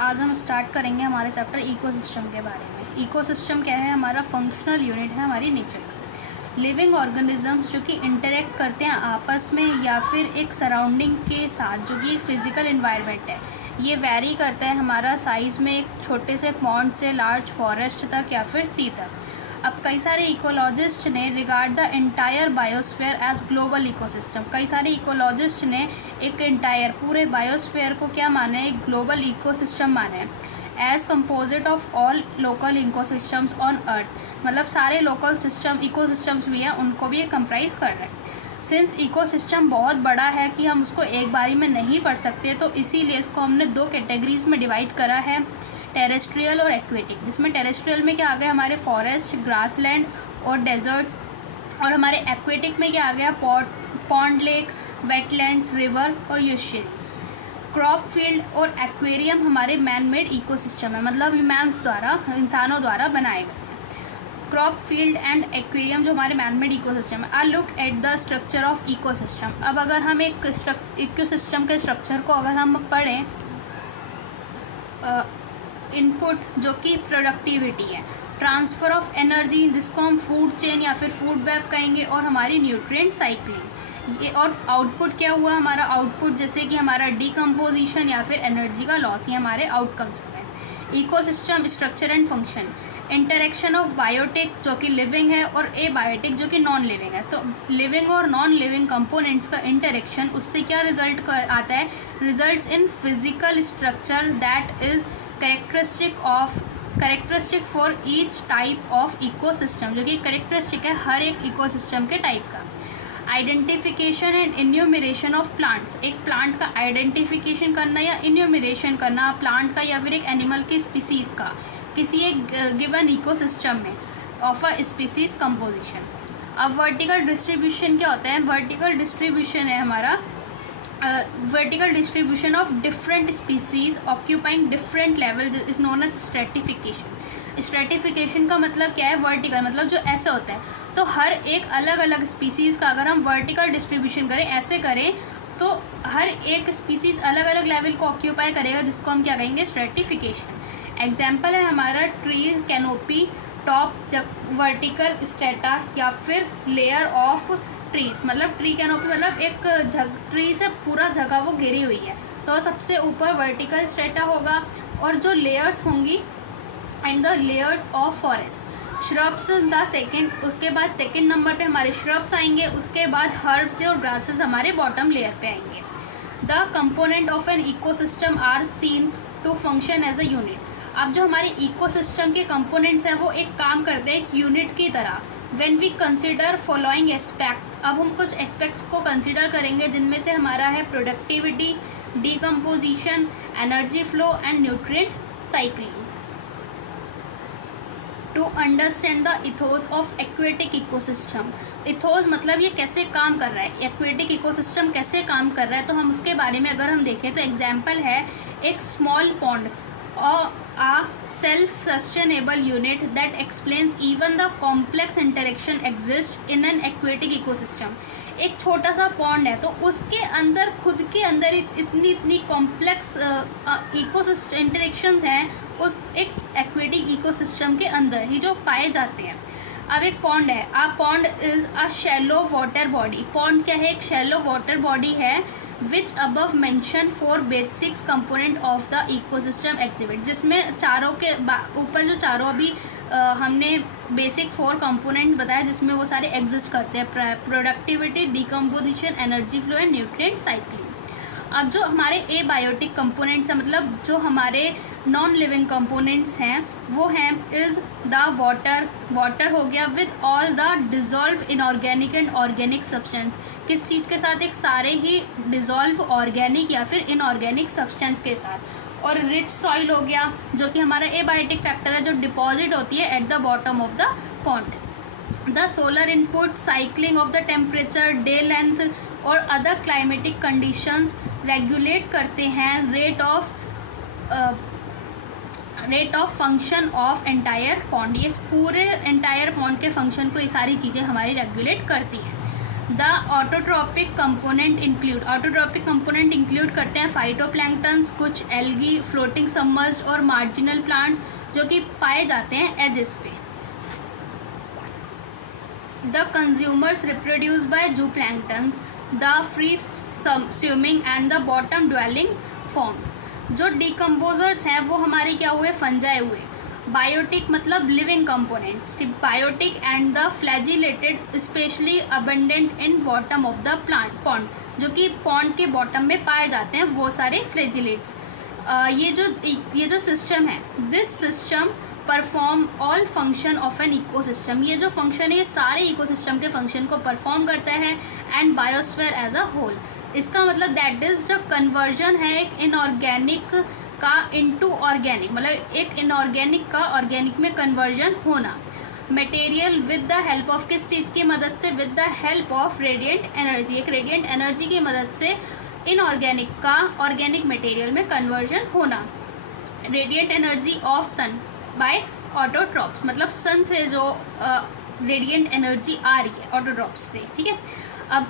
आज हम स्टार्ट करेंगे हमारे चैप्टर इकोसिस्टम के बारे में। इकोसिस्टम क्या है? हमारा फंक्शनल यूनिट है हमारी नेचर का। लिविंग ऑर्गेनिजम्स जो कि इंटरेक्ट करते हैं आपस में या फिर एक सराउंडिंग के साथ, जो कि फिजिकल इन्वायरमेंट है। ये वेरी करता है हमारा साइज़ में, एक छोटे से पॉन्ड से लार्ज फॉरेस्ट तक या फिर सी तक। अब कई सारे इकोलॉजिस्ट ने regard the entire biosphere as global ecosystem. कई सारे इकोलॉजिस्ट ने एक एंटायर पूरे बायोस्फीयर को क्या माना है? एक ग्लोबल इकोसिस्टम माना है। As composite of all local ecosystems on earth, मतलब सारे लोकल सिस्टम इकोसिस्टम्स भी हैं, उनको भी ये कंप्राइज कर रहे हैं। सिंस इकोसिस्टम बहुत बड़ा है कि हम उसको एक बारी में नहीं पढ़ सकते, तो इसीलिए इसको हमने दो कैटेगरीज में डिवाइड करा है, टेरेस्ट्रियल और एक्वेटिक। जिसमें टेरेस्ट्रियल में क्या आ गया? हमारे फॉरेस्ट, ग्रासलैंड और डेजर्ट्स। और हमारे एक्वेटिक में क्या आ गया? पॉन्ड, लेक, वेटलैंड्स, रिवर और ओशियंस। क्रॉप फील्ड और एक्वेरियम हमारे मैन मेड इकोसिस्टम है, मतलब ह्यूमन्स द्वारा, इंसानों द्वारा बनाए गए हैं। क्रॉप फील्ड एंड एक्वेरियम जो हमारे मैन मेड इकोसिस्टम है। I look at the structure of ecosystem. अब अगर हम एक इकोसिस्टम के स्ट्रक्चर को अगर हम पढ़ें, इनपुट जो कि प्रोडक्टिविटी है, ट्रांसफ़र ऑफ एनर्जी जिसको हम फूड चेन या फिर फूड वेब कहेंगे, और हमारी न्यूट्रिएंट साइक्लिंग। ये और आउटपुट क्या हुआ? हमारा आउटपुट जैसे कि हमारा डिकम्पोजिशन या फिर एनर्जी का लॉस, ये हमारे आउटकम्स हो गए। Ecosystem structure and function. Interaction of biotic जो कि लिविंग है और ए बायोटिक जो कि नॉन लिविंग है। तो लिविंग और नॉन लिविंग कंपोनेंट्स का इंटरेक्शन, उससे क्या रिजल्ट आता है? Results in physical structure that is characteristic for each type of ecosystem, जो कि कैरेक्टरिस्टिक है हर एक इकोसिस्टम के टाइप का। Identification and enumeration of plants. एक प्लांट का आइडेंटिफिकेशन करना या इन्यूमरेशन करना प्लांट का या फिर एक एनिमल की स्पीसीज़ का किसी एक गिवन इकोसिस्टम में ऑफ अ स्पीसीज कंपोजिशन। अब वर्टिकल डिस्ट्रीब्यूशन क्या होता है? वर्टिकल डिस्ट्रीब्यूशन है हमारा vertical distribution of different species occupying different levels is known as stratification. stratification का मतलब क्या है? वर्टिकल मतलब जो ऐसे होता है, तो हर एक अलग अलग स्पीसीज़ का अगर हम वर्टिकल डिस्ट्रीब्यूशन करें, ऐसे करें, तो हर एक स्पीसीज़ अलग अलग लेवल को ऑक्यूपाई करेगा, जिसको हम क्या कहेंगे? स्ट्रेटिफिकेशन। एग्जाम्पल है हमारा ट्री कैनोपी टॉप, जब वर्टिकल स्ट्रेटा या फिर लेयर ऑफ ट्रीज, मतलब ट्री कैनोपी मतलब एक ट्री से पूरा जगह वो घिरी हुई है, तो सबसे ऊपर वर्टिकल स्ट्रेटा होगा, और जो लेयर्स होंगी and the layers of forest. Shrubs the second, उसके बाद सेकंड नंबर पे हमारे श्रब्स आएंगे, उसके बाद हर्ब्स और ग्रासेस हमारे बॉटम लेयर पे आएंगे। The component of an ecosystem are seen to function as a unit. अब जो हमारे इकोसिस्टम के कंपोनेंट्स हैं वो एक काम करते हैं एक यूनिट की तरह। When we consider following aspect, अब हम कुछ एस्पेक्ट्स को कंसिडर करेंगे, जिनमें से हमारा है productivity, decomposition, energy flow and nutrient cycling. To understand the ethos of aquatic ecosystem. Ethos मतलब ये कैसे काम कर रहा है, एक्वेटिक इकोसिस्टम कैसे काम कर रहा है, तो हम उसके बारे में अगर हम देखें तो एग्जाम्पल है एक small pond or a self-sustainable unit that explains even the complex interaction exists in an aquatic ecosystem. एक छोटा सा पॉन्ड है, तो उसके अंदर खुद के अंदर इतनी कॉम्प्लेक्स इकोसिस्टम इंटरेक्शंस हैं उस एक एक्वेटिक इकोसिस्टम के अंदर ही जो पाए जाते हैं। अब एक पॉन्ड है, a pond is a shallow water body. Pond क्या है? एक शैलो वाटर बॉडी है which above mention 4 basics component of the ecosystem exhibit, जिसमें चारों के ऊपर जो चारों अभी हमने बेसिक 4 कंपोनेंट्स बताया, जिसमें वो सारे एग्जिस्ट करते हैं, productivity, decomposition, energy flow and nutrient cycling. अब जो हमारे ए बायोटिक कंपोनेंट्स हैं, मतलब जो हमारे नॉन लिविंग कंपोनेंट्स हैं, वो हैं इज़ द वाटर हो गया with all the dissolve inorganic and organic substance. किस चीज़ के साथ? एक सारे ही डिज़ोल्व ऑर्गेनिक या फिर इनऑर्गेनिक सब्सटेंस के साथ। और रिच सॉइल हो गया जो कि हमारा ए बायोटिक फैक्टर है, जो डिपॉजिट होती है at the bottom of the pond. The solar input, cycling of the temperature, day length और अदर क्लाइमेटिक कंडीशंस रेगुलेट करते हैं rate of function of entire pond. ये पूरे एंटायर पॉन्ड के फंक्शन को ये सारी चीज़ें हमारी रेगुलेट करती हैं। द ऑटोट्रॉपिक कंपोनेंट इंक्लूड करते हैं फाइटोप्लैंक्टन्स, कुछ एल्गी, फ्लोटिंग सबमर्ज्ड और मार्जिनल प्लांट्स जो कि पाए जाते हैं एजेस पे। The consumers reproduce by zooplanktons, the free swimming and the bottom dwelling forms. जो डिकम्पोजर्स हैं वो हमारे क्या हुए, फंजाई हुए। बायोटिक मतलब living components, biotic and the flagellated specially abundant in bottom of the plant pond, जो कि पॉन्ड के बॉटम में पाए जाते हैं वो सारे फ्लैजिलेट्स। ये जो सिस्टम है, this system perform all function of an ecosystem. ये जो फंक्शन है ये सारे इकोसिस्टम के फंक्शन को परफॉर्म करता है and biosphere as a whole. इसका मतलब दैट इज जो कन्वर्जन है एक इनऑर्गेनिक का इनटू ऑर्गेनिक, मतलब एक इनऑर्गेनिक का ऑर्गेनिक में कन्वर्जन होना। Material with the help of किस चीज़ की मदद से, with the help of radiant energy, एक रेडिएंट एनर्जी की मदद से इनऑर्गेनिक का ऑर्गेनिक मटेरियल में कन्वर्जन होना। Radiant energy of sun by autotrophs, मतलब सन से जो रेडिएंट एनर्जी आ रही है ऑटोट्रॉप्स से, ठीक है। अब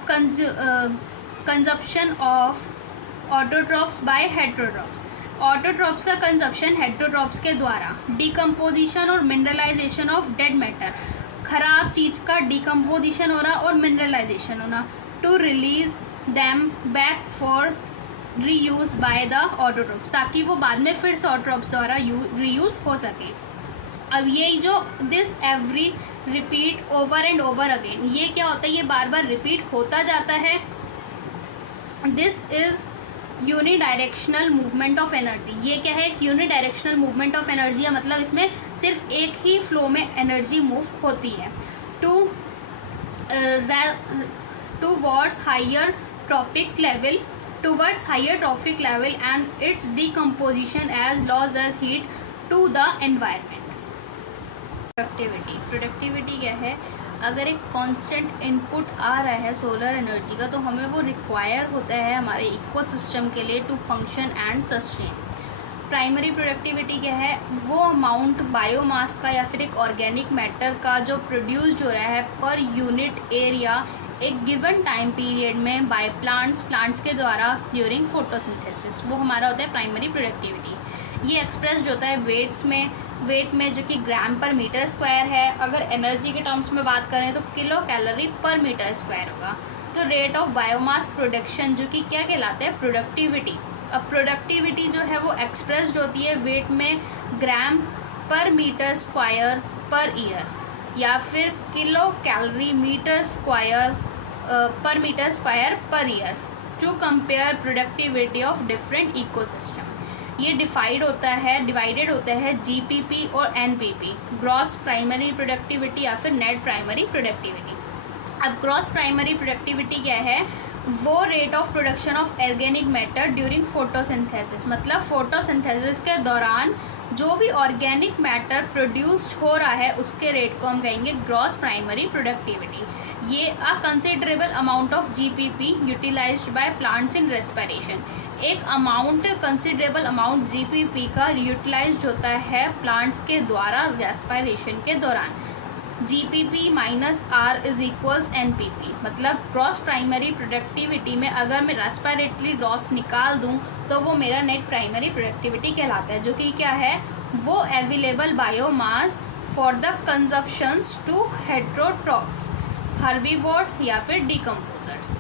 consumption of autotrophs by heterotrophs, autotrophs का कंजप्शन हेट्रोट्रॉप्स के द्वारा। डिकम्पोजिशन और मिनरलाइजेशन ऑफ डेड मैटर, खराब चीज़ का डिकम्पोजिशन हो रहा और मिनरलाइजेशन होना। To release them back for reuse by the autotrophs, ताकि वो बाद में फिर से ऑटोट्रॉप्स द्वारा रीयूज हो सके। अब ये जो this every repeat over and over again, ये क्या होता है, ये बार बार रिपीट होता जाता है। This is unidirectional movement of energy, ये क्या है, यूनिडायरेक्शनल मूवमेंट ऑफ एनर्जी है, मतलब इसमें सिर्फ एक ही फ्लो में एनर्जी मूव होती है। Towards higher trophic level and its decomposition as loss as heat to the environment. Productivity क्या है, अगर एक कांस्टेंट इनपुट आ रहा है सोलर एनर्जी का तो हमें वो रिक्वायर होता है हमारे इकोसिस्टम के लिए to function and sustain. Primary productivity क्या है, वो अमाउंट बायोमास का या फिर एक ऑर्गेनिक मैटर का जो प्रोड्यूस्ड हो रहा है पर यूनिट एरिया एक गिवन टाइम पीरियड में बाय प्लांट्स के द्वारा ड्यूरिंग फोटोसिंथेसिस, वो हमारा होता है प्राइमरी प्रोडक्टिविटी। ये एक्सप्रेस्ड होता है वेट में जो कि ग्राम पर मीटर स्क्वायर है। अगर एनर्जी के टर्म्स में बात करें तो किलो कैलोरी पर मीटर स्क्वायर होगा। तो रेट ऑफ बायोमास प्रोडक्शन जो कि क्या कहलाता है, प्रोडक्टिविटी। अब प्रोडक्टिविटी जो है वो एक्सप्रेस्ड होती है वेट में ग्राम पर मीटर स्क्वायर पर ईयर, या फिर kilo calorie meter square per meter square per year to compare productivity of different ecosystem. ये डिवाइडेड होता है जीपीपी और एनपीपी, ग्रॉस प्राइमरी प्रोडक्टिविटी या फिर नेट प्राइमरी प्रोडक्टिविटी। अब ग्रॉस प्राइमरी प्रोडक्टिविटी क्या है, वो rate of production of organic matter during photosynthesis, मतलब फोटोसिंथेसिस के दौरान जो भी ऑर्गेनिक मैटर प्रोड्यूस्ड हो रहा है उसके रेट को हम कहेंगे ग्रॉस प्राइमरी प्रोडक्टिविटी। ये a considerable amount of GPP utilized by plants in respiration, एक कंसिडरेबल अमाउंट जीपीपी का यूटिलाइज्ड होता है प्लांट्स के द्वारा रेस्पिरेशन के दौरान। GPP minus R is equals NPP, मतलब ग्रॉस प्राइमरी प्रोडक्टिविटी में अगर मैं रेस्पिरेटरी लॉस निकाल दूं तो वो मेरा नेट प्राइमरी प्रोडक्टिविटी कहलाता है, जो कि क्या है, वो available biomass for the consumptions to heterotrophs, herbivores या फिर डिकम्पोजर्स।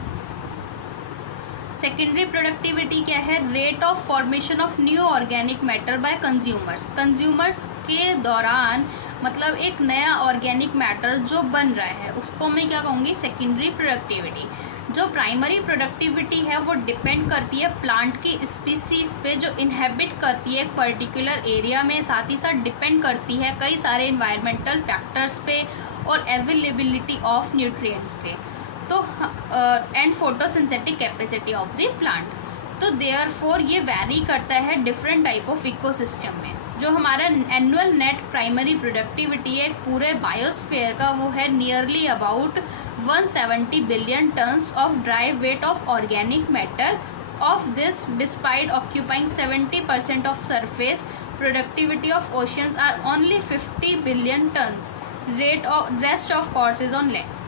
सेकेंडरी प्रोडक्टिविटी क्या है, rate of formation of new organic matter by consumers के दौरान, मतलब एक नया ऑर्गेनिक मैटर जो बन रहा है उसको मैं क्या कहूँगी, सेकेंडरी प्रोडक्टिविटी। जो प्राइमरी प्रोडक्टिविटी है वो डिपेंड करती है प्लांट की स्पीसीज पे जो इनहेबिट करती है एक पर्टिकुलर एरिया में, साथ ही साथ डिपेंड करती है कई सारे इन्वायरमेंटल फैक्टर्स पे और अवेलेबिलिटी ऑफ न्यूट्रिएंट्स पे, तो and photosynthetic capacity of the plant. तो देयरफॉर ये वैरी करता है डिफरेंट टाइप ऑफ इकोसिस्टम में। जो हमारा एनुअल नेट प्राइमरी प्रोडक्टिविटी है पूरे बायोस्फीयर का, वो है nearly about 170 billion tons of dry weight of organic matter. Of this, despite occupying 70% of surface, productivity of oceans are only 50 billion tons, rest of course is on land.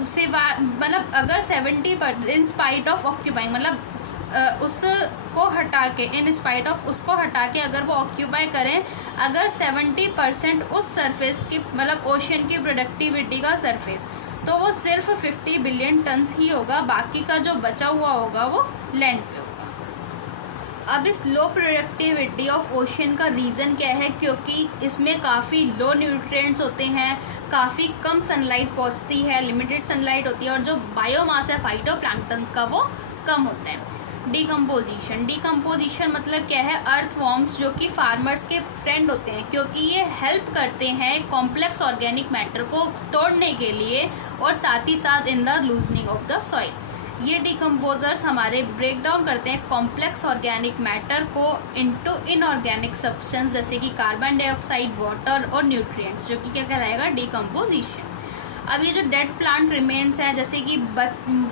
मतलब अगर 70% in spite of occupying, मतलब उसको हटा के, in spite of उसको हटा के अगर वो ऑक्यूपाई करें, अगर 70% उस सरफेस की, मतलब ओशन की प्रोडक्टिविटी का सरफेस, तो वो सिर्फ 50 बिलियन टन्स ही होगा, बाकी का जो बचा हुआ होगा वो लैंड पे होगा। अब इस लो प्रोडक्टिविटी ऑफ ओशन का रीज़न क्या है? क्योंकि इसमें काफ़ी लो न्यूट्रिएंट्स होते हैं, काफ़ी कम सनलाइट पहुंचती है, लिमिटेड सनलाइट होती है, और जो बायोमास है फाइटोप्लैंक्टन्स का वो कम होता है। डिकम्पोजिशन मतलब क्या है? अर्थवॉर्म्स जो कि फार्मर्स के फ्रेंड होते हैं, क्योंकि ये हेल्प करते हैं कॉम्प्लेक्स ऑर्गेनिक मैटर को तोड़ने के लिए, और साथ ही साथ in the loosening of the soil. ये डिकम्पोजर्स हमारे ब्रेक डाउन करते हैं कॉम्प्लेक्स ऑर्गेनिक मैटर को इनटू इनऑर्गेनिक सब्सटेंस, जैसे कि कार्बन डाइऑक्साइड, वाटर और न्यूट्रिएंट्स, जो कि क्या कहलाएगा? डिकम्पोजिशन। अब ये जो डेड प्लांट रिमेन्स है, जैसे कि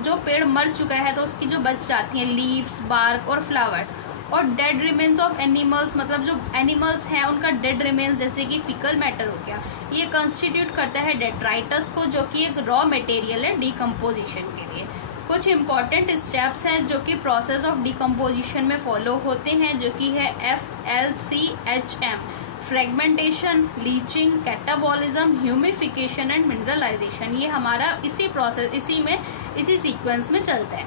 जो पेड़ मर चुका है तो उसकी जो बच जाती हैं लीव्स, बार्क और फ्लावर्स, और डेड रिमेन्स ऑफ एनिमल्स, मतलब जो एनिमल्स हैं उनका डेड रिमेन्स, जैसे कि फिकल मैटर हो गया, ये कंस्टिट्यूट करता है डेट्राइटस को, जो कि एक रॉ मटेरियल है डिकम्पोजिशन के लिए। कुछ इंपॉर्टेंट स्टेप्स हैं जो कि प्रोसेस ऑफ डिकम्पोजिशन में फॉलो होते हैं, जो कि है FLCHM: fragmentation, leaching, catabolism, humification and mineralization. ये हमारा इसी सीक्वेंस में चलता है।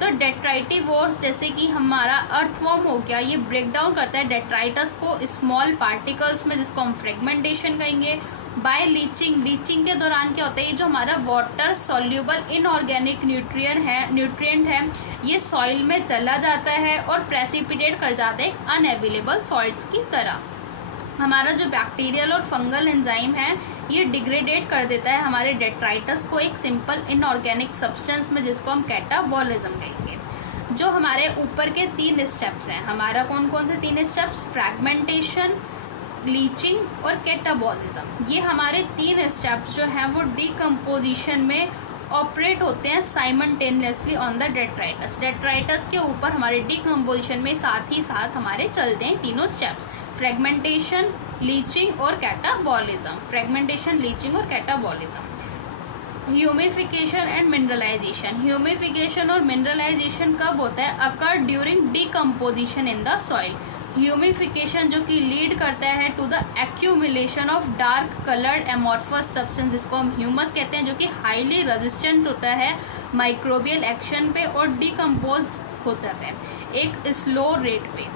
तो डेट्राइटिवोर्स, जैसे कि हमारा अर्थवॉर्म हो गया, ये ब्रेक डाउन करता है डेट्राइटस को स्मॉल पार्टिकल्स में, जिसको हम फ्रेगमेंटेशन कहेंगे। बाय लीचिंग के दौरान क्या होता है? ये जो हमारा वाटर सॉल्यूबल इनऑर्गेनिक न्यूट्रिएंट है, ये सॉइल में चला जाता है और प्रेसिपिटेट कर जाता है अनअवेलेबल सॉल्ट्स की तरह। हमारा जो बैक्टीरियल और फंगल एंजाइम है, ये डिग्रेडेट कर देता है हमारे डेट्राइटस को एक सिंपल इनऑर्गेनिक सब्सटेंस में, जिसको हम कैटाबॉलिज्म कहेंगे। जो हमारे ऊपर के 3 स्टेप्स हैं, हमारा कौन कौन से 3 स्टेप्स? फ्रैगमेंटेशन, लीचिंग और कैटाबॉलिज्म। ये हमारे 3 स्टेप्स जो हैं वो डिकम्पोजिशन में ऑपरेट होते हैं साइमल्टेनियसली ऑन द डेट्राइटस के ऊपर। हमारे डिकम्पोजिशन में साथ ही साथ हमारे चलते हैं तीनों स्टेप्स: फ्रेगमेंटेशन, लीचिंग और कैटाबॉलिज्म। फ्रेगमेंटेशन, लीचिंग और catabolism. Humification and mineralization. Humification और मिनरलाइजेशन कब होता है? Occur during decomposition in the soil. Humification जो कि लीड करता है to the accumulation of dark coloured amorphous substance, जिसको हम ह्यूमस कहते हैं, जो कि हाईली रेजिस्टेंट होता है माइक्रोबियल एक्शन पे और डिकम्पोज हो जाता है एक स्लो रेट पे।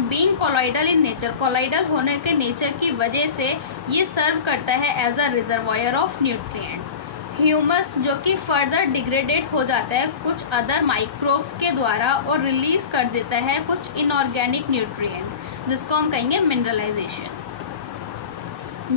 Being colloidal in nature, colloidal होने के नेचर की वजह से ये सर्व करता है as a reservoir of nutrients. Humus जो कि फर्दर डिग्रेडेट हो जाता है कुछ अदर माइक्रोब्स के द्वारा और रिलीज कर देता है कुछ इनऑर्गेनिक न्यूट्रिएंट्स, जिसको हम कहेंगे मिनरलाइजेशन।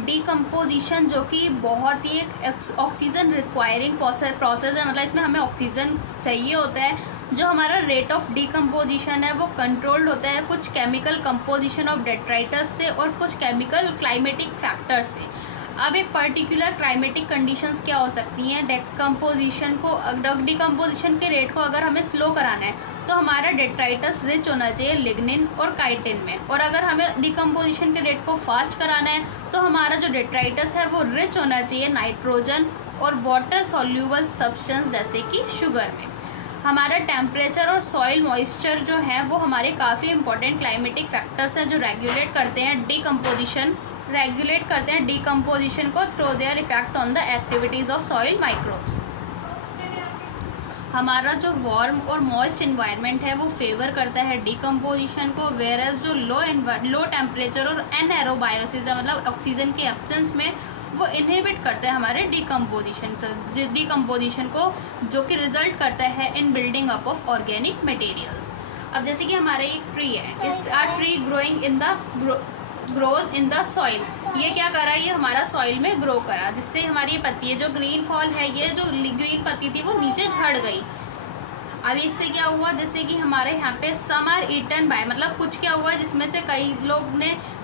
डिकम्पोजिशन जो कि बहुत ही एक ऑक्सीजन रिक्वायरिंग प्रोसेस है, मतलब इसमें हमें ऑक्सीजन चाहिए होता है। जो हमारा रेट ऑफ डिकम्पोजिशन है वो कंट्रोल्ड होता है कुछ केमिकल कंपोजिशन ऑफ डेट्राइटस से और कुछ केमिकल क्लाइमेटिक फैक्टर्स से। अब एक पर्टिकुलर क्लाइमेटिक कंडीशंस क्या हो सकती हैं? डिकम्पोजिशन के रेट को अगर हमें स्लो कराना है तो हमारा डेट्राइटस रिच होना चाहिए लिग्निन और काइटिन में, और अगर हमें डिकम्पोजिशन के रेट को फास्ट कराना है तो हमारा जो डेट्राइटस है वो रिच होना चाहिए नाइट्रोजन और वाटर सॉल्यूबल सब्सटेंस जैसे कि शुगर में। हमारा टेम्परेचर और सॉइल मॉइस्चर जो है वो हमारे काफ़ी इंपॉर्टेंट क्लाइमेटिक फैक्टर्स हैं जो रेगुलेट करते हैं डिकम्पोजिशन को through their effect on the activities of soil microbes. हमारा जो वार्म और मॉइस्ट इन्वायरमेंट है वो फेवर करता है डिकम्पोजिशन को, वेयरएज जो लो टेम्परेचर और एनएरोबायोसिस है, मतलब ऑक्सीजन के एब्सेंस में, वो इनहिबिट करता है हमारे डिकम्पोजिशन को, जो कि रिजल्ट करता है इन building up of organic materials. अब जैसे कि हमारा एक ट्री है, इस tree grows in the soil, ये क्या करा? ये हमारा सॉइल में ग्रो करा, जिससे हमारी ये पत्ती है जो ग्रीन फॉल है, ये जो ग्रीन पत्ती थी वो नीचे झड़ गई। अब इससे क्या हुआ? जैसे कि हमारे यहाँ पे सम आर ईटन बाय, मतलब कुछ क्या हुआ जिसमें से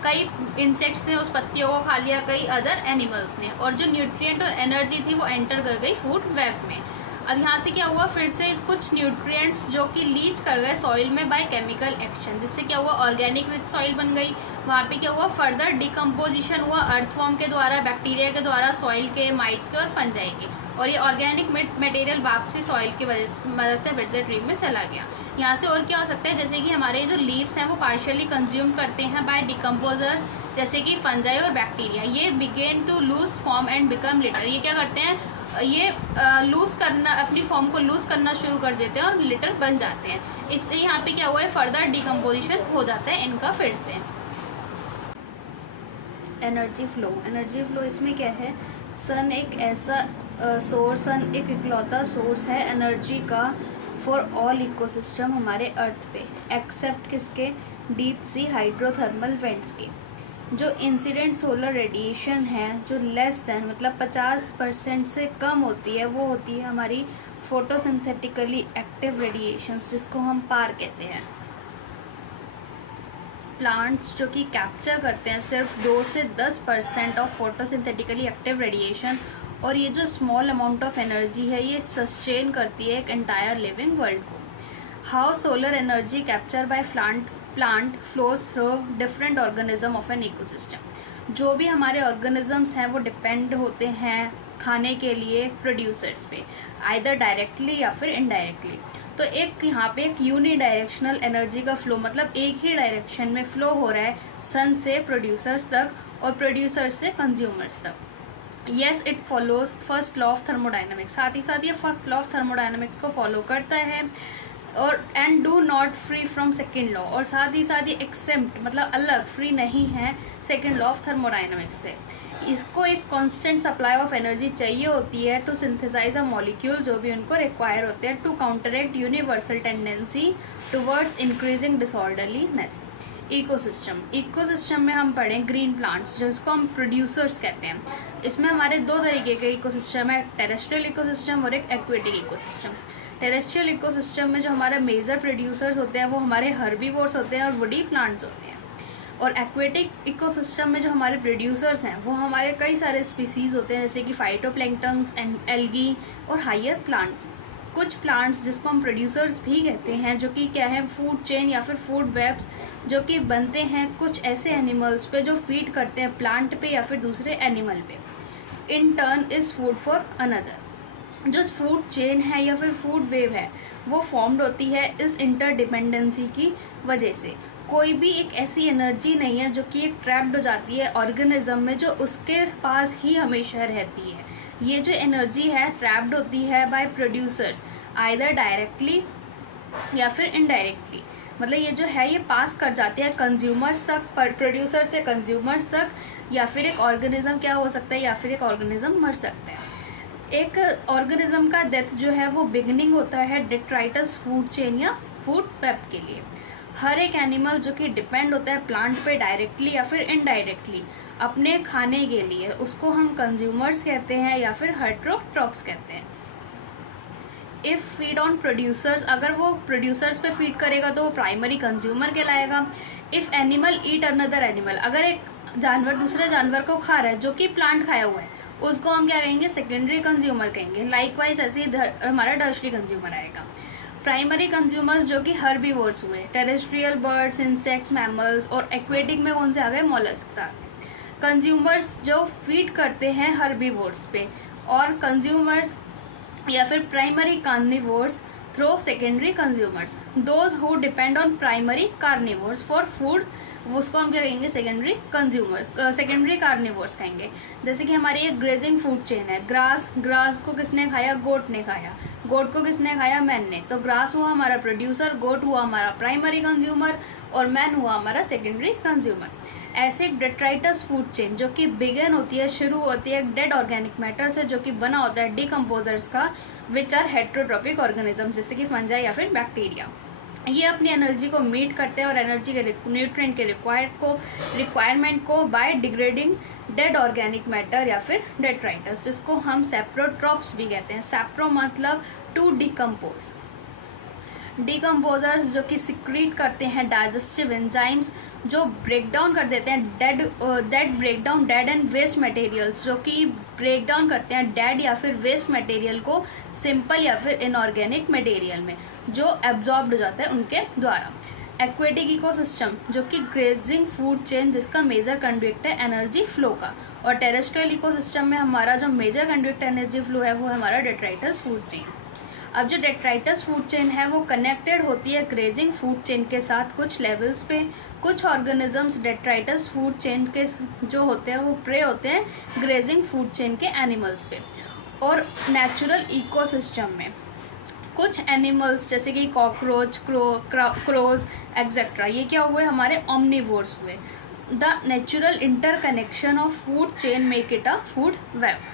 कई इंसेक्ट्स ने उस पत्तियों को खा लिया, कई अदर एनिमल्स ने, और जो न्यूट्रिएंट और एनर्जी थी वो एंटर कर गई फूड वेब में। अब यहाँ से क्या हुआ, फिर से कुछ न्यूट्रिएंट्स जो कि लीच कर गए सॉइल में बाय केमिकल एक्शन, जिससे क्या हुआ, ऑर्गेनिक रिच सॉइल बन गई। वहाँ पे क्या हुआ, फर्दर डिकम्पोजिशन हुआ अर्थवॉर्म के द्वारा, बैक्टीरिया के द्वारा, सॉइल के, माइट्स के और फंजाई के, और ये ऑर्गेनिक मटेरियल वापसी सॉइल की मदद से फिर से ट्री में चला गया। यहाँ से और क्या हो सकता है, जैसे कि हमारे जो लीव्स हैं वो पार्शियली कंज्यूम करते हैं बाय डिकम्पोजर्स जैसे कि फंजाई और बैक्टीरिया। ये begin to lose form and become litter, ये क्या करते हैं, ये लूज़ करना, अपनी फॉर्म को लूज़ करना शुरू कर देते हैं और लिटर बन जाते हैं। इससे यहाँ पे क्या हुआ है, फर्दर डिकम्पोजिशन हो जाता है इनका फिर से। एनर्जी फ्लो इसमें क्या है, सन एक ऐसा सन एक इकलौता सोर्स है एनर्जी का फॉर ऑल इकोसिस्टम हमारे अर्थ पे, एक्सेप्ट किसके, डीप सी हाइड्रोथर्मल वेंट्स के। जो इंसिडेंट सोलर रेडिएशन है जो लेस दैन मतलब 50% से कम होती है, वो होती है हमारी फोटोसिंथेटिकली एक्टिव रेडिएशंस, जिसको हम पार कहते हैं। प्लांट्स जो कि कैप्चर करते हैं सिर्फ 2 से 10% ऑफ फोटोसिंथेटिकली एक्टिव रेडिएशन, और ये जो स्मॉल अमाउंट ऑफ एनर्जी है ये सस्टेन करती है एक एंटायर लिविंग वर्ल्ड को। How solar energy capture by plant flows through different organism of an ecosystem. जो भी हमारे ऑर्गेनिजम्स हैं वो डिपेंड होते हैं खाने के लिए प्रोड्यूसर्स पे, आइदर डायरेक्टली या फिर इनडायरेक्टली। तो एक यहाँ पे एक यूनी डायरेक्शनल एनर्जी का फ्लो, मतलब एक ही डायरेक्शन में फ्लो हो रहा है सन से प्रोड्यूसर्स तक और प्रोड्यूसर्स से कंज्यूमर्स तक। Yes, it follows first law of thermodynamics, साथ ही साथ ये फर्स्ट लॉ ऑफ थर्मोडाइनमिक्स को फॉलो करता है, और and do not free from second law, और साथ ही एक्सेप्ट मतलब अलग, फ्री नहीं है सेकेंड लॉ ऑफ थर्मोडाइनमिक्स से। इसको एक कांस्टेंट सप्लाई ऑफ एनर्जी चाहिए होती है टू सिंथेसाइज अ मॉलिक्यूल, जो भी उनको रिक्वायर होते हैं to counteract universal tendency towards increasing disorderliness. Ecosystem में हम पढ़ें ग्रीन प्लांट्स जिसको हम प्रोड्यूसर्स कहते हैं। इसमें हमारे 2 तरीके के इकोसिस्टम है, टेरेस्ट्रियल इकोसिस्टम और एक एक्वेटिक इकोसिस्टम। टेरेस्ट्रियल इकोसिस्टम में जो हमारे मेजर प्रोड्यूसर्स होते हैं वो हमारे हर्बीवोर्स होते हैं और वुडी प्लांट्स होते हैं, और एक्वेटिक इकोसिस्टम में जो हमारे प्रोड्यूसर्स हैं वो हमारे कई सारे स्पीसीज़ होते हैं, जैसे कि फाइटोप्लैंक्टन्स एंड एल्गी और हायर प्लांट्स। कुछ प्लांट्स जिसको हम प्रोड्यूसर्स भी कहते हैं, जो कि क्या है, फूड चेन या फिर फूड वेब्स, जो कि बनते हैं कुछ ऐसे एनिमल्स पे जो फीड करते हैं प्लांट पे या फिर दूसरे एनिमल पे। In turn is food for another. जो फूड चेन है या फिर फूड वेव है वो फॉर्म्ड होती है इस इंटरडिपेंडेंसी की वजह से। कोई भी एक ऐसी एनर्जी नहीं है जो कि एक ट्रैप्ड हो जाती है ऑर्गेनिज्म में, जो उसके पास ही हमेशा रहती है। ये जो एनर्जी है ट्रैप्ड होती है बाय प्रोड्यूसर्स, आइदर डायरेक्टली या फिर इनडायरेक्टली। मतलब ये जो है ये पास कर जाते हैं कंज्यूमर्स तक, प्रोड्यूसर से कंज्यूमर्स तक, या फिर एक ऑर्गेनिज्म क्या हो सकता है, या फिर एक ऑर्गेनिज्म मर सकता है। एक ऑर्गेनिज्म का डेथ जो है वो बिगनिंग होता है डेट्राइटस फूड चेन या फूड वेब के लिए। हर एक एनिमल जो कि डिपेंड होता है प्लांट पे डायरेक्टली या फिर इनडायरेक्टली अपने खाने के लिए, उसको हम कंज्यूमर्स कहते हैं या फिर हेटेरोट्रॉप्स कहते हैं। इफ़ फीड ऑन प्रोड्यूसर्स, अगर वो प्रोड्यूसर्स पे फीड करेगा तो वो प्राइमरी कंज्यूमर कहलाएगा। If animal eat another animal, अगर एक जानवर दूसरे जानवर को खा रहा है जो कि प्लांट खाया हुआ है, उसको हम क्या कहेंगे, सेकेंडरी कंज्यूमर कहेंगे। लाइकवाइज ऐसे ही हमारा टर्शियरी कंज्यूमर आएगा। प्राइमरी कंज्यूमर्स जो कि हर्बीवोर्स हुए, टेरेस्ट्रियल बर्ड्स, इंसेक्ट्स, मैमल्स, और एक्वेटिक में कौन से आ गए, मॉलस्क्स आ गए। कंज्यूमर्स जो फीड करते हैं हर्बीवोर्स पे, और कंज्यूमर्स या फिर primary carnivores through secondary consumers. Those who depend on primary carnivores for food, उसको हम क्या कहेंगे, सेकेंडरी कार्निवोर्स कहेंगे। जैसे कि हमारी एक ग्रेजिंग फूड चेन है, ग्रास को किसने खाया, गोट ने खाया, गोट को किसने खाया, मैन ने। तो ग्रास हुआ हमारा प्रोड्यूसर, गोट हुआ हमारा प्राइमरी कंज्यूमर, और मैन हुआ हमारा सेकेंडरी कंज्यूमर। ऐसे एक डेट्राइटस फूड चेन जो कि बिगन होती है, शुरू होती है डेड ऑर्गेनिक मैटर से, जो कि बना होता है डिकम्पोजर्स का, विच आर हेटेरोट्रॉपिक ऑर्गेनिज्म, जैसे कि फंजाई या फिर बैक्टीरिया। ये अपनी एनर्जी को मीट करते हैं और एनर्जी के न्यूट्रिएंट के रिक्वायरमेंट को by degrading dead organic matter या फिर डेट्राइटस, जिसको हम सेप्रोट्रॉप्स भी कहते हैं। सेप्रो मतलब टू डिकम्पोज। डिकम्पोजर्स जो कि सिक्रीट करते हैं डाइजेस्टिव एंजाइम्स जो ब्रेक डाउन कर देते हैं dead break down dead and waste materials, जो कि ब्रेक डाउन करते हैं डेड या फिर वेस्ट मटेरियल को सिंपल या फिर इनऑर्गेनिक मटेरियल में जो एब्जॉर्ब्ड हो जाता है उनके द्वारा। एक्वेटिक इकोसिस्टम जो कि ग्रेजिंग फूड चेन जिसका मेजर कंडक्ट है एनर्जी फ्लो का, और टेरेस्ट्रियल इकोसिस्टम में हमारा जो मेजर कंडक्ट एनर्जी फ्लो है वो है हमारा डेट्राइटस फूड चेन। अब जो डेट्राइटस फूड चेन है वो कनेक्टेड होती है ग्रेजिंग फूड चेन के साथ कुछ लेवल्स पे। कुछ ऑर्गेनिजम्स डेट्राइटस फूड चेन के जो होते हैं वो प्रे होते हैं ग्रेजिंग फूड चेन के एनिमल्स पे। और नेचुरल इकोसिस्टम में कुछ एनिमल्स जैसे कि कॉकरोच, क्रोज एक्सेट्रा, ये क्या हुए हमारे ओमनिवोर्स हुए। The natural interconnection of food chain make it a food web.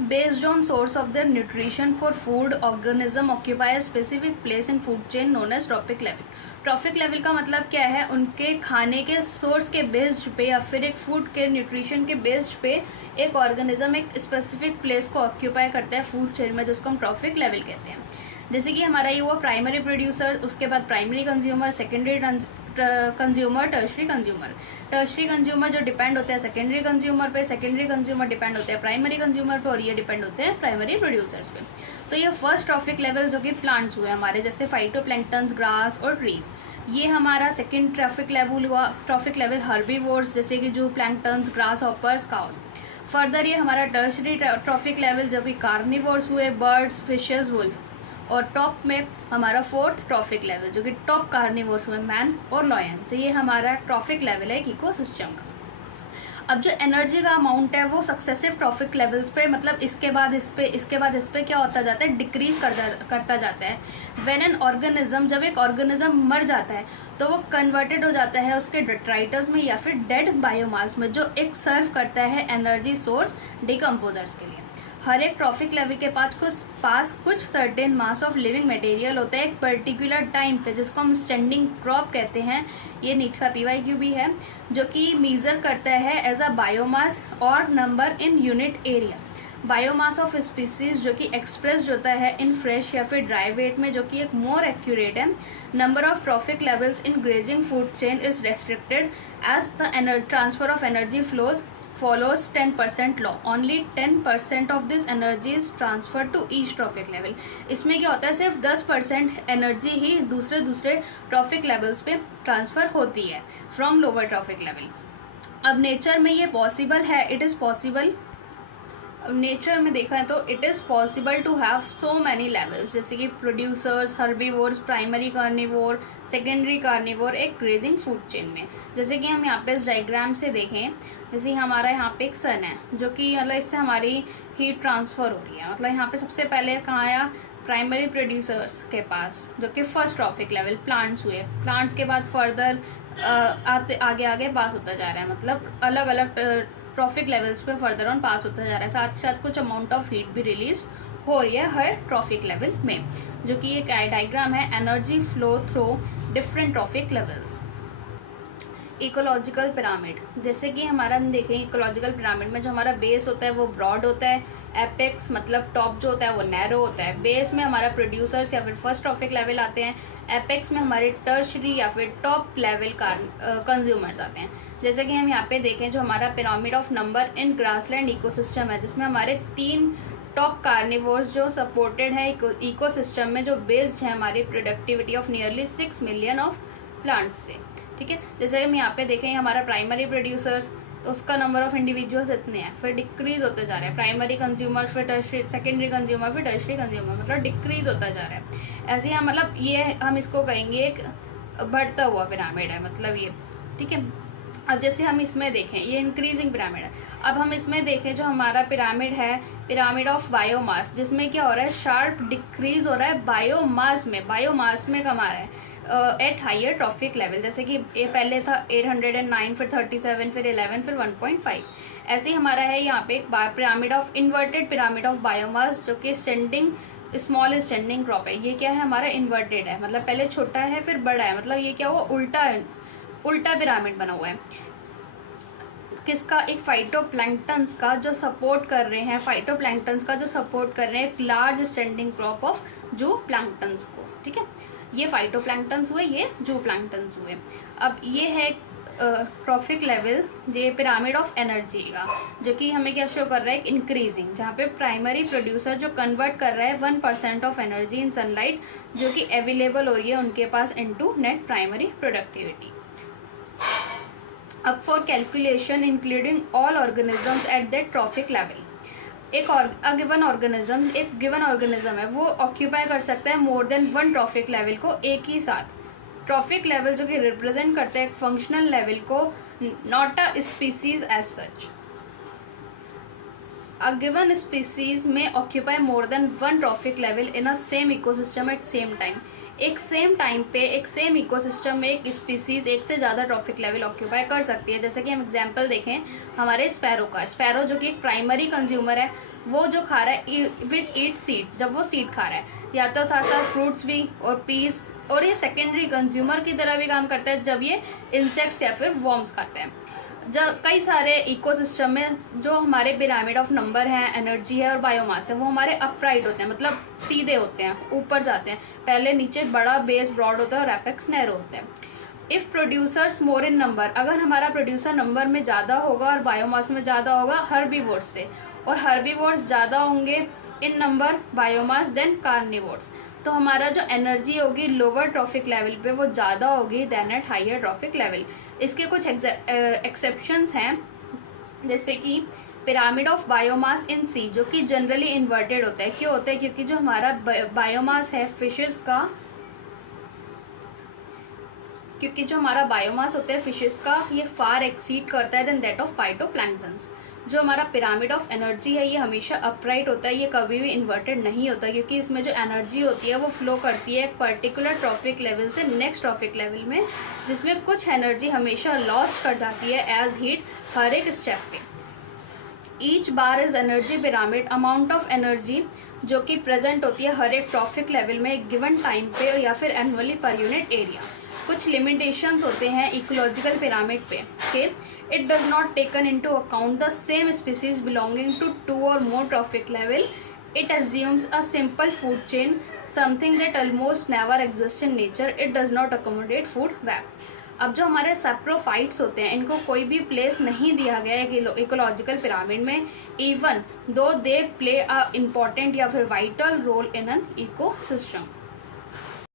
Based on source of their nutrition for food, organism occupy a specific place in food chain known as trophic level. Trophic level का मतलब क्या है, उनके खाने के source के based पे या फिर एक फूड के न्यूट्रिशन के बेस्ड पे एक ऑर्गेनिज्म एक स्पेसिफिक प्लेस को ऑक्यूपाई करता है फूड चेन में, जिसको हम ट्रॉफिक लेवल कहते हैं। जैसे कि हमारा ये हुआ प्राइमरी प्रोड्यूसर, उसके बाद primary consumer, secondary consumer, tertiary consumer. Tertiary consumer जो डिपेंड होते हैं सेकेंडरी कंज्यूमर पे, सेकेंडरी कंज्यूमर डिपेंड होते हैं प्राइमरी कंज्यूमर पे, और ये डिपेंड होते हैं प्राइमरी प्रोड्यूसर्स पे। तो ये फर्स्ट ट्रॉफिक लेवल जो कि प्लांट्स हुए हमारे जैसे फाइटोप्लैंक्टन्स, ग्रास और ट्रीज। ये हमारा सेकेंड ट्रॉफिक लेवल हुआ। ट्रॉफिक लेवल हर्बीवोर्स जैसे कि जो planktons, grass hoppers, cows. Further ये हमारा टर्शरी ट्रॉफिक लेवल जो कि कार्निवोर्स हुए, बर्ड्स, फिशेस, वुल्फ। और टॉप में हमारा फोर्थ ट्रॉफिक लेवल जो कि टॉप कार्निवोर्स हुए, मैन और लॉयन। तो ये हमारा ट्रॉफिक लेवल है एक इकोसिस्टम का। अब जो एनर्जी का अमाउंट है वो सक्सेसिव ट्रॉफिक लेवल्स पे, मतलब इसके बाद इस पे क्या होता जाता है, डिक्रीज करता जाता है। व्हेन एन ऑर्गेनिज्म, जब एक ऑर्गेनिज्म मर जाता है तो वो कन्वर्टेड हो जाता है उसके डेट्राइटस में या फिर डेड बायोमास में, जो एक सर्व करता है एनर्जी सोर्स डिकम्पोजर्स के लिए। हर एक ट्रॉफिक लेवल के पास कुछ certain mass of living material होता है एक पर्टिकुलर टाइम पे, जिसको हम स्टैंडिंग क्रॉप कहते हैं। ये नीट का PYQ भी है, जो कि मीजर करता है एज अ बायोमास और number in unit area. Biomass of species जो कि एक्सप्रेस्ड होता है इन फ्रेश या फिर ड्राई वेट में, जो कि एक मोर एक्यूरेट है। Number of trophic levels in grazing food chain is restricted as the transfer of energy flows follows 10% law. Only 10% of this energy is transferred to each trophic level. इसमें क्या होता है, सिर्फ 10% एनर्जी ही दूसरे trophic levels पे transfer होती है from lower trophic level. अब नेचर में ये पॉसिबल है, इट इज़ पॉसिबल। नेचर में देखा है तो it is possible to have so many levels, जैसे कि producers, herbivores, primary carnivore, secondary carnivore एक ग्रेजिंग फूड चेन में। जैसे कि हम यहाँ पे इस डायग्राम से देखें, जैसे हमारा यहाँ पे एक सन है जो कि मतलब इससे हमारी हीट ट्रांसफ़र हो रही है। मतलब यहाँ पे सबसे पहले कहाँ आया, प्राइमरी प्रोड्यूसर्स के पास, जो कि फर्स्ट ट्रॉफिक लेवल प्लांट्स हुए। प्लांट्स के बाद फर्दर आगे पास होता जा रहा है, मतलब अलग अलग ट्रॉफिक लेवल्स पे फर्दर ऑन पास होता जा रहा है। साथ ही साथ कुछ अमाउंट ऑफ हीट भी रिलीज हो रही है हर ट्रॉफिक लेवल में, जो कि एक डायग्राम है energy flow through different trophic levels. Ecological pyramid, जैसे कि हमारा देखें इकोलॉजिकल पिरामिड में जो हमारा बेस होता है वो ब्रॉड होता है, एपेक्स मतलब टॉप जो होता है वो नैरो होता है। बेस में हमारा प्रोड्यूसर्स या फिर फर्स्ट ट्रॉफिक लेवल आते हैं, एपेक्स में हमारे टर्शरी या फिर टॉप लेवल कंज्यूमर्स आते हैं। जैसे कि हम यहाँ पे देखें जो हमारा pyramid of number in grassland ecosystem है, जिसमें हमारे 3 टॉप कार्निवोर्स जो सपोर्टेड है इकोसिस्टम में, जो बेस्ड है हमारी productivity of nearly 6 million of plants से। ठीक है, जैसे हम यहाँ पे देखें हमारा प्राइमरी प्रोड्यूसर्स, तो उसका नंबर ऑफ इंडिविजुअल्स इतने हैं, फिर डिक्रीज होते जा रहे हैं। प्राइमरी कंज्यूमर, फिर टर्शरी, सेकेंडरी कंज्यूमर, फिर टर्शरी कंज्यूमर, मतलब डिक्रीज होता जा रहा है। ऐसे ही हम मतलब ये हम इसको कहेंगे एक बढ़ता हुआ पिरामिड है, मतलब ये। ठीक है, अब जैसे हम इसमें देखें ये इंक्रीजिंग पिरामिड है। अब हम इसमें देखें जो हमारा पिरामिड है, पिरामिड ऑफ बायोमास, जिसमें क्या हो रहा है, शार्प डिक्रीज हो रहा है बायोमास में कम आ रहा है एट हायर ट्रॉफिक लेवल। जैसे कि ये पहले था 809, फिर 37, फिर 11, फिर 1.5। ऐसे ही हमारा है यहाँ पे एक pyramid of inverted pyramid of biomass, जो कि स्मॉल स्टैंडिंग क्रॉप है। ये क्या है, हमारा इन्वर्टेड है, मतलब पहले छोटा है फिर बड़ा है, मतलब ये क्या हुआ, उल्टा पिरामिड बना हुआ है। किसका, एक फाइटोप्लैंक्टन्स का जो सपोर्ट कर रहे हैं, फाइटोप्लैंक्टन्स का जो सपोर्ट कर रहे हैं एक लार्ज स्टैंडिंग क्रॉप ऑफ जू प्लैंक्टन्स को, ठीक है। ये फाइटोप्लैंक्टन्स हुए, ये जू प्लैंक्टन्स हुए। अब ये है ट्रॉफिक लेवल, ये पिरामिड ऑफ एनर्जी का, जो कि हमें क्या शो कर रहा है, एक इंक्रीजिंग, जहाँ पे प्राइमरी प्रोड्यूसर जो कन्वर्ट कर रहा है 1% ऑफ एनर्जी इन सनलाइट जो कि अवेलेबल हो रही है उनके पास इनटू नेट प्राइमरी प्रोडक्टिविटी। अब for calculation including all organisms at that trophic level, एक गिवन ऑर्गेनिज्म है वो ऑक्यूपाई कर सकता है मोर देन 1 ट्रॉफिक लेवल को एक ही साथ। ट्रॉफिक लेवल जो कि रिप्रेजेंट करता है एक फंक्शनल लेवल को, not a species as such. A given species में occupy more than 1 trophic level in a same ecosystem at same time. एक सेम टाइम पे एक सेम इकोसिस्टम में एक स्पीसीज एक से ज़्यादा ट्रॉफिक लेवल ऑक्यूपाई कर सकती है। जैसे कि हम एग्जांपल देखें हमारे स्पैरो का, स्पैरो जो कि एक प्राइमरी कंज्यूमर है, वो जो खा रहा है विच ईट सीड्स, जब वो सीड खा रहा है, या तो साथ साथ फ्रूट्स भी और पीस, और ये सेकेंडरी कंज्यूमर की तरह भी काम करता है जब ये इंसेक्ट्स या फिर वॉर्म्स खाते हैं। जब कई सारे इकोसिस्टम में जो हमारे पिरामिड ऑफ नंबर हैं, एनर्जी है और बायोमास है, वो हमारे अपराइट होते हैं, मतलब सीधे होते हैं, ऊपर जाते हैं, पहले नीचे बड़ा बेस ब्रॉड होता है और एपेक्स नैरो होता है। If producers more in number, अगर हमारा प्रोड्यूसर नंबर में ज़्यादा होगा और बायोमास में ज़्यादा होगा हर्बीवोर्स से, और हर्बीवोर्स ज़्यादा होंगे इन नंबर बायोमास देन कार्निवोर्स, तो हमारा जो एनर्जी होगी लोअर ट्रॉफिक लेवल पे वो ज़्यादा होगी then at higher trophic level. इसके कुछ एक्सेप्शंस हैं, जैसे कि pyramid of biomass in sea, जो कि जनरली इन्वर्टेड होता है। क्यों होता है? क्योंकि जो हमारा बायोमास है फिशेस का, क्योंकि जो हमारा बायोमास होता है फिशेस का, ये फार एक्सीड करता है देन दैट ऑफ फाइटोप्लैंक्टन्स। जो हमारा पिरामिड ऑफ एनर्जी है ये हमेशा अपराइट होता है, ये कभी भी इन्वर्टेड नहीं होता, क्योंकि इसमें जो एनर्जी होती है वो फ्लो करती है एक पर्टिकुलर ट्रॉफिक लेवल से नेक्स्ट ट्रॉफिक लेवल में, जिसमें कुछ एनर्जी हमेशा लॉस्ट कर जाती है एज हीट हर एक स्टेप पे। Each bar is energy pyramid, amount of energy जो कि प्रेजेंट होती है हर एक ट्रॉफिक लेवल में एक गिवन टाइम पे या फिर एनुअली पर यूनिट एरिया। कुछ लिमिटेशंस होते हैं इकोलॉजिकल पिरामिड पे के it does not taken into account the same species belonging to 2 और more trophic level. It assumes a simple food chain, something that almost never exist in nature. It does not accommodate food web. अब जो हमारे saprophytes होते हैं इनको कोई भी place नहीं दिया गया है इकोलॉजिकल पिरामिड में, even though they play a important या फिर vital role in an eco system.